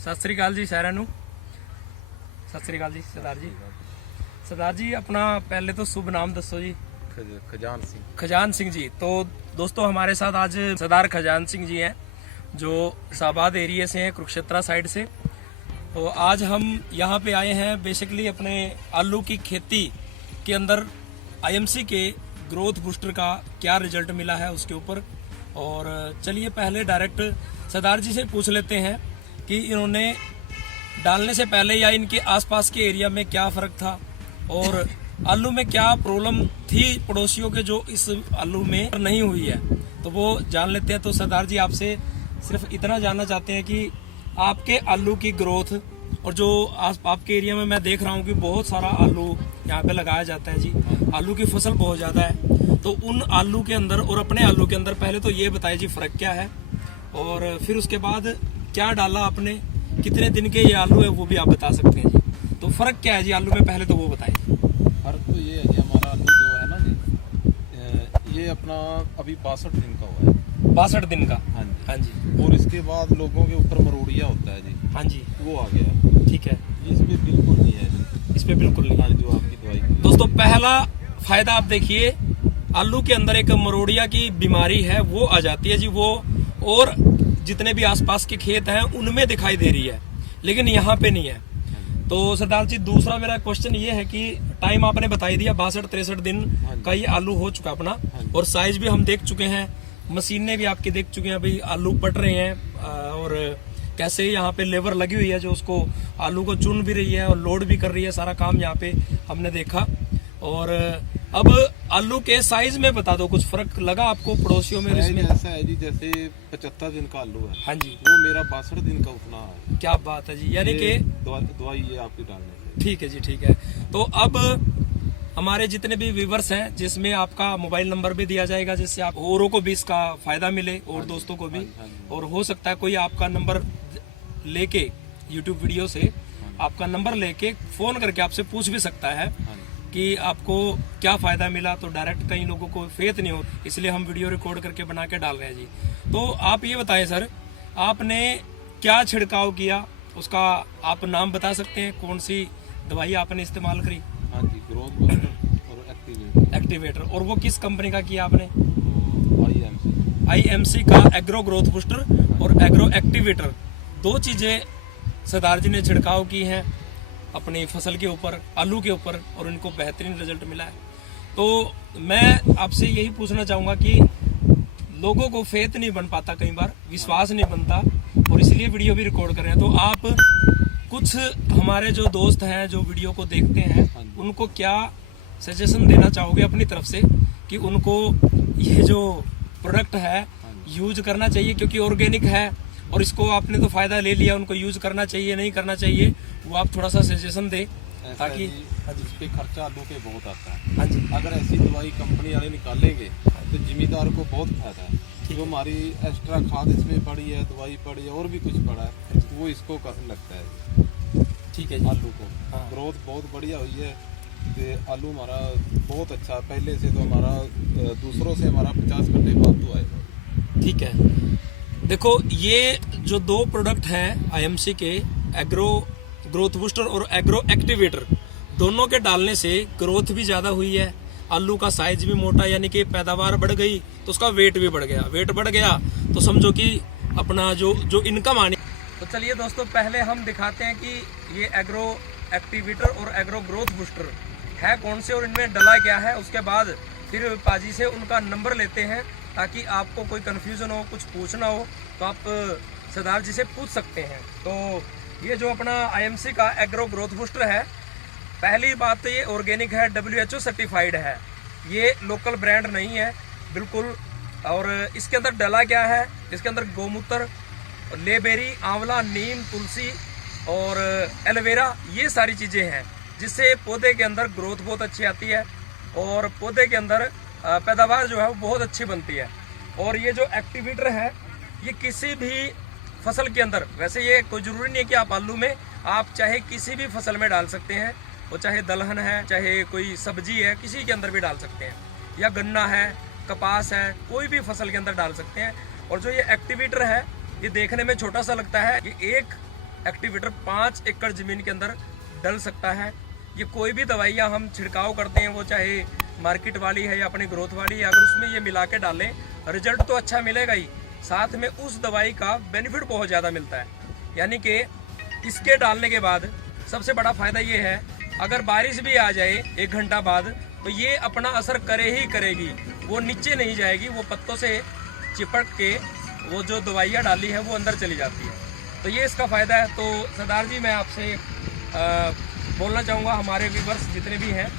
सत श्री अकाल जी साਰਿਆਂ ਨੂੰ। सत श्री अकाल जी सरदार जी अपना पहले तो शुभ नाम दसो जी। खजान सिंह जी। तो दोस्तों हमारे साथ आज सरदार खजान सिंह जी हैं जो इस्लामाबाद एरिया से हैं, कुरुक्षेत्रा साइड से। तो आज हम यहाँ पे आए हैं बेसिकली अपने आलू की खेती के अंदर आईएमसी के ग्रोथ बूस्टर का क्या रिजल्ट मिला है उसके ऊपर। और चलिए पहले डायरेक्ट सरदार जी से पूछ लेते हैं कि इन्होंने डालने से पहले या इनके आसपास के एरिया में क्या फर्क था और आलू में क्या प्रॉब्लम थी पड़ोसियों के जो इस आलू में नहीं हुई है, तो वो जान लेते हैं। तो सरदार जी आपसे सिर्फ इतना जानना चाहते हैं कि आपके आलू की ग्रोथ और जो आपके एरिया में मैं देख रहा हूँ कि बहुत सारा आलू यहाँ पे लगाया जाता है जी, आलू की फसल बहुत ज़्यादा है, तो उन आलू के अंदर और अपने आलू के अंदर पहले तो ये बताइए जी फ़र्क क्या है, और फिर उसके बाद क्या डाला आपने, कितने दिन के ये आलू है वो भी आप बता सकते हैं जी। तो फ़र्क क्या है जी आलू में, पहले तो वो बताइए। फ़र्क तो ये है जी, हमारा आलू जो है ना जी, ये अपना अभी 62 दिन का हुआ है। 62 दिन का। हाँ जी हाँ जी। और इसके बाद लोगों के ऊपर मरोड़िया होता है जी। हाँ जी वो आ गया। ठीक है। इस पे बिल्कुल नहीं है जी। इस पे बिल्कुल नहीं। हाँ, जो आपकी दवाई दोस्तों पहला फायदा आप देखिए, आलू के अंदर एक मरोड़िया की बीमारी है वो आ जाती है जी, वो और जितने भी आसपास के खेत हैं उनमें दिखाई दे रही है, लेकिन यहाँ पे नहीं है। तो सरदार जी दूसरा मेरा क्वेश्चन ये है कि टाइम आपने बताई दिया 62-63 दिन का ये आलू हो चुका अपना, और साइज भी हम देख चुके हैं, मशीनें भी आपकी देख चुके हैं, अभी आलू पट रहे हैं और कैसे यहाँ पे लेबर लगी हुई है जो उसको आलू को चुन भी रही है और लोड भी कर रही है, सारा काम यहाँ पे हमने देखा। और अब आलू के साइज में बता दो, कुछ फर्क लगा आपको पड़ोसियों में? इसमें ऐसा है जी, जैसे 75 दिन का आलू है। हाँ जी। वो मेरा 62 दिन का उतना है। क्या बात है जी, यानी कि दवाई ये आपकी डालने से। ठीक है जी, ठीक है। तो अब हमारे जितने भी व्यूवर्स हैं जिसमें आपका मोबाइल नंबर भी दिया जाएगा जिससे आप औरों को भी इसका फायदा मिले और दोस्तों को भी, और हो सकता है कोई आपका नंबर लेके यूट्यूब वीडियो से आपका नंबर लेके फोन करके आपसे पूछ भी सकता है कि आपको क्या फायदा मिला। तो डायरेक्ट कई लोगों को फेथ नहीं हो, इसलिए हम वीडियो रिकॉर्ड करके बना के डाल रहे हैं जी। तो आप ये बताएं सर, आपने क्या छिड़काव किया, उसका आप नाम बता सकते हैं, कौन सी दवाई आपने इस्तेमाल करी? हाँ जी, ग्रोथ और एक्टिवेटर। और वो किस कंपनी का किया आपने? आईएमसी का एग्रो ग्रोथ बूस्टर और एग्रो एक्टिवेटर, दो चीजें सरदार जी ने छिड़काव की हैं अपनी फसल के ऊपर, आलू के ऊपर, और उनको बेहतरीन रिजल्ट मिला है। तो मैं आपसे यही पूछना चाहूंगा कि लोगों को फेथ नहीं बन पाता, कई बार विश्वास नहीं बनता, और इसलिए वीडियो भी रिकॉर्ड कर रहे हैं। तो आप कुछ हमारे जो दोस्त हैं जो वीडियो को देखते हैं उनको क्या सजेशन देना चाहोगे अपनी तरफ से कि उनको ये जो प्रोडक्ट है यूज करना चाहिए, क्योंकि ऑर्गेनिक है और इसको आपने तो फायदा ले लिया, उनको यूज करना चाहिए नहीं करना चाहिए, वो आप थोड़ा सा सजेशन दे ताकि इस पे खर्चा आलू पे बहुत आता है। हाँ जी। अगर ऐसी दवाई कंपनी वाले निकालेंगे तो जिम्मेदार को बहुत फायदा है। जो हमारी एक्स्ट्रा खाद इसमें पड़ी है, दवाई पड़ी है और भी कुछ पड़ा है, वो इसको लगता है। ठीक है जी। आलू को ग्रोथ बहुत बढ़िया हुई है, तो आलू हमारा बहुत अच्छा, पहले से तो हमारा दूसरों से हमारा 50 घंटे फालतू आएगा। ठीक है। देखो ये जो दो प्रोडक्ट हैं आईएमसी के, एग्रो ग्रोथ बूस्टर और एग्रो एक्टिवेटर, दोनों के डालने से ग्रोथ भी ज़्यादा हुई है, आलू का साइज भी मोटा, यानी कि पैदावार बढ़ गई तो उसका वेट भी बढ़ गया। वेट बढ़ गया तो समझो कि अपना जो इनकम आनी। तो चलिए दोस्तों पहले हम दिखाते हैं कि ये एग्रो एक्टिवेटर और एग्रो ग्रोथ बूस्टर है कौन से और इनमें डला क्या है, उसके बाद फिर पाजी से उनका नंबर लेते हैं ताकि आपको कोई कन्फ्यूज़न हो, कुछ पूछना हो तो आप सरदार जी से पूछ सकते हैं। तो ये जो अपना आईएमसी का एग्रो ग्रोथ बूस्टर है, पहली बात तो ये ऑर्गेनिक है, WHO सर्टिफाइड है, ये लोकल ब्रांड नहीं है बिल्कुल। और इसके अंदर डला क्या है, इसके अंदर गौमूत्र, लेबेरी, आंवला, नीम, तुलसी और एलोवेरा, ये सारी चीज़ें हैं जिससे पौधे के अंदर ग्रोथ बहुत अच्छी आती है और पौधे के अंदर पैदावार जो है वो बहुत अच्छी बनती है। और ये जो एक्टिवेटर है ये किसी भी फसल के अंदर, वैसे ये कोई ज़रूरी नहीं है कि आप आलू में, आप चाहे किसी भी फसल में डाल सकते हैं, वो चाहे दलहन है, चाहे कोई सब्जी है, किसी के अंदर भी डाल सकते हैं, या गन्ना है, कपास है, कोई भी फसल के अंदर डाल सकते हैं। और जो ये एक्टिवेटर है ये देखने में छोटा सा लगता है, ये 1 एक्टिवेटर 5 एकड़ जमीन के अंदर डल सकता है। ये कोई भी दवाइयाँ हम छिड़काव करते हैं, वो चाहे मार्केट वाली है या अपनी ग्रोथ वाली है, अगर उसमें ये मिला के डालें रिजल्ट तो अच्छा मिलेगा ही, साथ में उस दवाई का बेनिफिट बहुत ज़्यादा मिलता है। यानी कि इसके डालने के बाद सबसे बड़ा फायदा ये है, अगर बारिश भी आ जाए 1 घंटा बाद तो ये अपना असर करे ही करेगी, वो नीचे नहीं जाएगी, वो पत्तों से चिपक के वो जो दवाइयाँ डाली है वो अंदर चली जाती है। तो ये इसका फ़ायदा है। तो सरदार जी मैं आपसे बोलना चाहूँगा, हमारे व्यूअर्स जितने भी हैं,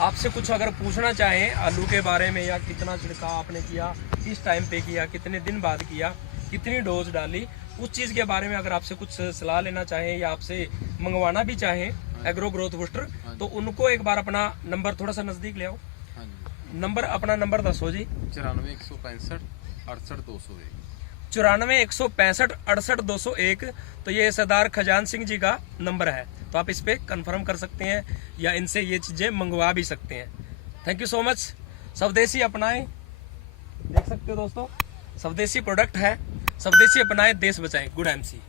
आपसे कुछ अगर पूछना चाहें आलू के बारे में, या कितना छिड़काव आपने किया, किस टाइम पे किया, कितने दिन बाद किया, कितनी डोज डाली, उस चीज़ के बारे में अगर आपसे कुछ सलाह लेना चाहें या आपसे मंगवाना भी चाहें एग्रो ग्रोथ बूस्टर, तो उनको एक बार अपना नंबर थोड़ा सा नज़दीक ले आओ। हाँ जी, नंबर, अपना नंबर दसो जी। 94 165 68 201। 94 165 68 201। तो ये सरदार खजान सिंह जी का नंबर है, तो आप इस पे कंफर्म कर सकते हैं या इनसे ये चीज़ें मंगवा भी सकते हैं। Thank you so much. स्वदेशी अपनाएं, देख सकते हो दोस्तों, स्वदेशी प्रोडक्ट है, स्वदेशी अपनाएं, देश बचाएं। Good MC.